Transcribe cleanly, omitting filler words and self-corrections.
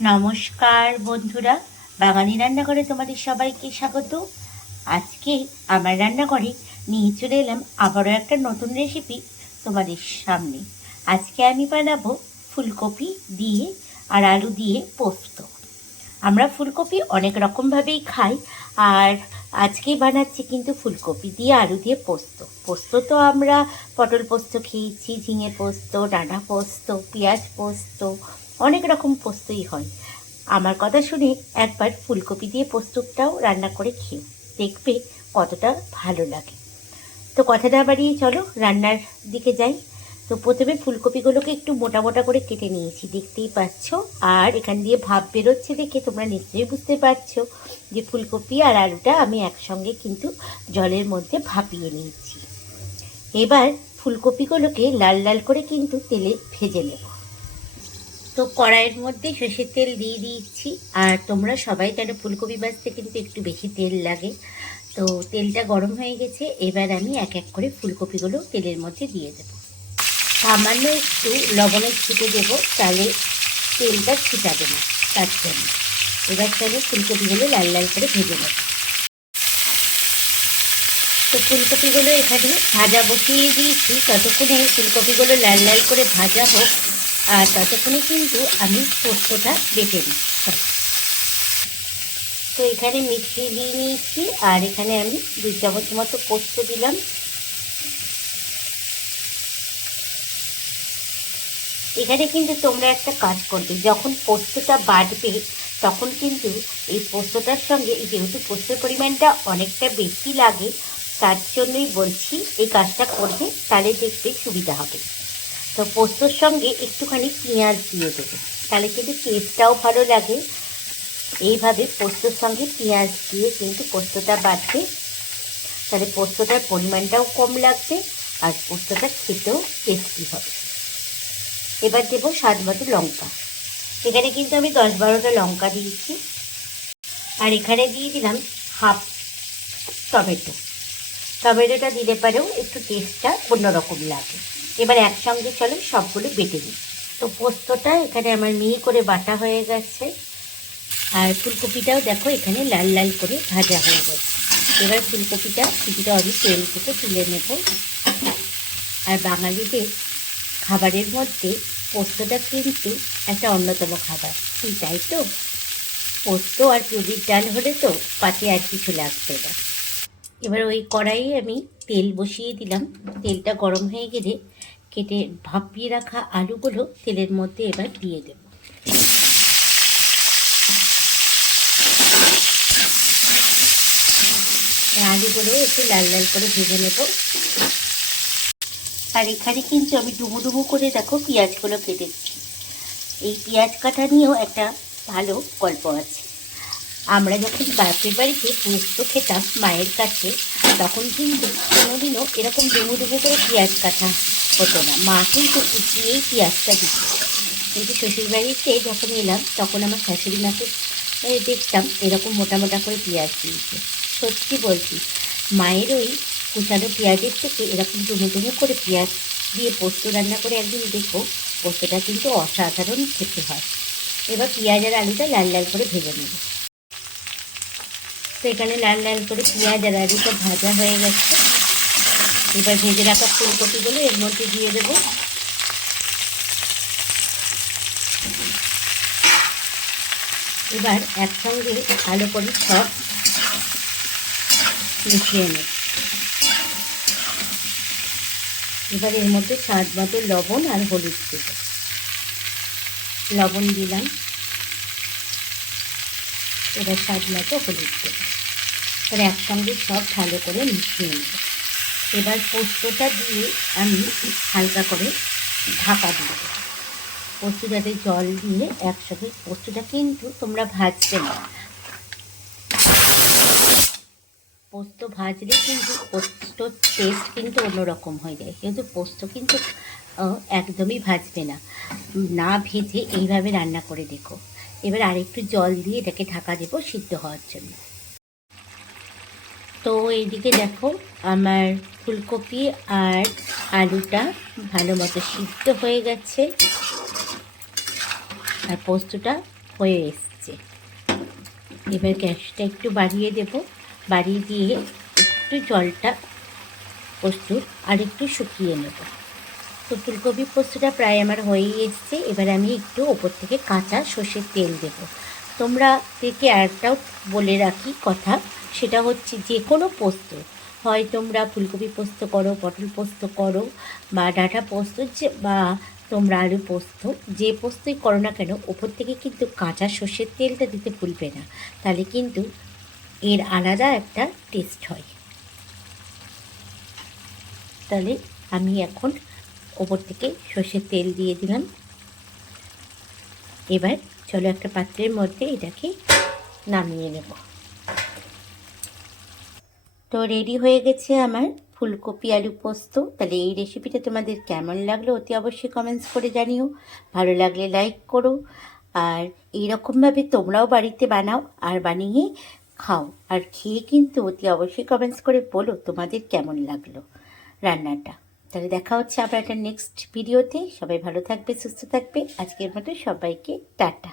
নমস্কার বন্ধুরা, বাঙালি রান্নাঘরে তোমাদের সবাইকে স্বাগত। আজকে আমার রান্নাঘরে নিয়ে চলে এলাম আবারও একটা নতুন রেসিপি তোমাদের সামনে। আজকে আমি বানাবো ফুলকপি দিয়ে আর আলু দিয়ে পোস্ত। আমরা ফুলকপি অনেক রকমভাবেই খাই, আর আজকে বানাচ্ছি কিন্তু ফুলকপি দিয়ে আলু দিয়ে পোস্ত। পোস্ত তো আমরা পটল পোস্ত খেয়েছি, ঝিঙে পোস্ত, ডাঁটা পোস্ত, পেঁয়াজ পোস্ত, অনেক রকম পোস্তই হয়। আমার কথা শুনে একবার ফুলকপি দিয়ে পোস্তটাও রান্না করে খেয়ে দেখবে কতটা ভালো লাগে। তো কথা না বাড়িয়ে চলো রান্নার দিকে যাই। তো প্রথমে ফুলকপিগুলোকে একটু মোটা মোটা করে কেটে নিয়েছি, দেখতেই পাচ্ছ। আর এখান দিয়ে ভাপ বেরোচ্ছে দেখে তোমরা নিশ্চয়ই বুঝতে পারছো যে ফুলকপি আর আলুটা আমি একসঙ্গে কিন্তু জলের মধ্যে ভাপিয়ে নিয়েছি। এবার ফুলকপিগুলোকে লাল লাল করে কিন্তু তেলে ভেজে নেব। তো কড়াইয়ের মধ্যে সর্ষের তেল দিয়ে দিয়েছি, আর তোমরা সবাই জানো ফুলকপি ভাজতে কিন্তু একটু বেশি তেল লাগে। তো তেলটা গরম হয়ে গেছে, এবার আমি এক এক করে ফুলকপিগুলো তেলের মধ্যে দিয়ে দেব। সামান্য একটু লবণের ছিটে দেবো, তাহলে তেলটা ছিটাবে না, তার জন্য। এবার তাহলে ফুলকপিগুলো লাল লাল করে ভেজে নেব। তো ফুলকপিগুলো এখানে ভাজা বসিয়ে দিয়েছি, ততক্ষণে ফুলকপিগুলো লাল লাল করে ভাজা হোক, আর ততক্ষণে কিন্তু আমি পোস্তটা বেটে নিই। তো এখানে মিক্সি দিয়ে নিয়েছি, আর এখানে আমি 2 চামচ মতো পোস্ত দিলাম। এখানে কিন্তু তোমরা একটা কাজ করবে, যখন পোস্তটা বাটবে তখন কিন্তু এই পোস্তটার সঙ্গে, যেহেতু পোস্তের পরিমাণটা অনেকটা বেশি লাগে, তার জন্যই বলছি এই কাজটা করবে, তাহলে দেখবে সুবিধা হবে। তো পোস্তর সঙ্গে একটুখানি পেঁয়াজ দিয়ে দেবে, তাহলে কিন্তু টেস্টটাও ভালো লাগে। এইভাবে পোস্তর সঙ্গে পেঁয়াজ দিয়ে কিন্তু পোস্তটা বাটবে, তাহলে পোস্তটার পরিমাণটাও কম লাগবে আর পোস্তটা খেতেও টেস্টি হবে। এবার দেবো স্বাদ মতো লঙ্কা। এখানে কিন্তু আমি 10-12টা লঙ্কা দিয়েছি, আর এখানে দিয়ে দিলাম হাফ টমেটো। টমেটোটা দিলে পরেও একটু টেস্টটা অন্যরকম লাগে। এবার একসঙ্গে চলো সবগুলো বেটে নিই। তো পোস্তটা এখানে আমার মিহি করে বাটা হয়ে গেছে, আর ফুলকপিটাও দেখো এখানে লাল লাল করে ভাজা হয়ে গেছে। এবার ফুলকপিটা কিছুটা আমি তেল থেকে তুলে নেব। আর বাঙালিদের খাবারের মধ্যে পোস্তটা কিন্তু একটা অন্যতম খাবার, তাই তো? পোস্ত আর প্রদীপ ডাল হলে তো পাতে আর কিছু লাগবে না। এবার ওই কড়াইয়ে আমি তেল বসিয়ে দিলাম। তেলটা গরম হয়ে গেলে কেটে ভাপিয়ে রাখা আলুগুলো তেলের মধ্যে এবার দিয়ে দেব। আলুগুলো একটু লাল লাল করে ভেজে নেব। আর এখানে কিন্তু আমি ডুবো ডুবো করে দেখো পেঁয়াজগুলো কেটেছি। এই পেঁয়াজ কাটা নিয়েও একটা ভালো গল্প আছে। আমরা যখন বাপের বাড়িতে পোস্ত খেতাম মায়ের কাছে, তখন কিন্তু কোনোদিনও এরকম ডুবো ডুবো করে পেঁয়াজ কাটা হতো না, মা কিন্তু কুচিয়েই পেঁয়াজটা দিত। কিন্তু শ্বশুরবাড়িতে যখন এলাম তখন আমার শাশুড়ি মাকে দেখতাম এরকম মোটা মোটা করে পেঁয়াজ দিয়েছে। সত্যি বলছি, মায়ের ওই কুচানো পেঁয়াজের থেকে এরকম ডুমো ডুমো করে পেঁয়াজ দিয়ে পোস্ত রান্না করে একদিন দেখো, পোস্তটা কিন্তু অসাধারণ খেতে হয়। এবার পেঁয়াজ আর আলুটা লাল লাল করে ভেজে নেব। তো এখানে লাল লাল করে পেঁয়াজ আর আলুটা ভাজা হয়ে গেছে। এবার ভেজে রাখা ফুলকপিগুলো এর মধ্যে দিয়ে দেব। এবার একসঙ্গে ভালো করে সব মিশিয়ে নেব। এবার এর মধ্যে স্বাদ মতো লবণ আর হলুদ দেব। লবণ দিলাম, এবার স্বাদ মতো হলুদ দেব। এবার একসঙ্গে সব ভালো করে মিশিয়ে নেব। এবার পোস্তটা দিয়ে আমি হালকা করে ঢাকা দিয়ে দেবো। পোস্তটাতে জল দিয়ে একসাথে, পোস্তটা কিন্তু তোমরা ভাজবে না, পোস্ত ভাজলে কিন্তু পোস্তর টেস্ট কিন্তু অন্যরকম হয়ে যায়, কিন্তু পোস্ত কিন্তু একদমই ভাজবে না, না ভেজে এইভাবে রান্না করে দেখো। এবার আরেকটু জল দিয়ে এটাকে ঢাকা দেবো সিদ্ধ হওয়ার জন্য। তো এইদিকে দেখো আমার ফুলকপি আর আলুটা ভালো মতো সিদ্ধ হয়ে গেছে, আর পোস্তটা হয়ে এসছে। এবার গ্যাসটা একটু বাড়িয়ে দেব, বাড়িয়ে দিয়ে একটু জলটা পোস্তর আর একটু শুকিয়ে নেব। তো ফুলকপি পোস্তটা প্রায় আমার হয়েই এসছে। এবার আমি একটু ওপর থেকে কাঁচা সর্ষের তেল দেব। তোমরা দেখে আরেকটাও বলে রাখি কথা, সেটা হচ্ছে যে কোনো পোস্ত, হয় তোমরা ফুলকপি পোস্ত করো, পটল পোস্ত করো, বা ডাঁটা পোস্ত, যে বা তোমরা আলু পোস্ত, যে পোস্তই করো না কেন, ওপর থেকে কিন্তু কাঁচা সর্ষের তেলটা দিতে ভুলবে না, তাহলে কিন্তু এর আলাদা একটা টেস্ট হয়। তাহলে আমি এখন ওপর থেকে সর্ষের তেল দিয়ে দিলাম। এবার চলো একটা পাত্রের মধ্যে এটাকে নামিয়ে নেব। তো রেডি হয়ে গেছে আমার ফুলকপি আলু পোস্ত। তাহলে এই রেসিপিটা তোমাদের কেমন লাগলো অতি অবশ্যই কমেন্টস করে জানিও। ভালো লাগলে লাইক করো, আর এইরকমভাবে তোমরাও বাড়িতে বানাও আর বানিয়ে খাও, আর খেয়ে কিন্তু অতি অবশ্যই কমেন্টস করে বলো তোমাদের কেমন লাগলো রান্নাটা। তাহলে দেখা হচ্ছে আবার একটা নেক্সট ভিডিওতে। সবাই ভালো থাকবে, সুস্থ থাকবে। আজকের মতো সবাইকে টাটা।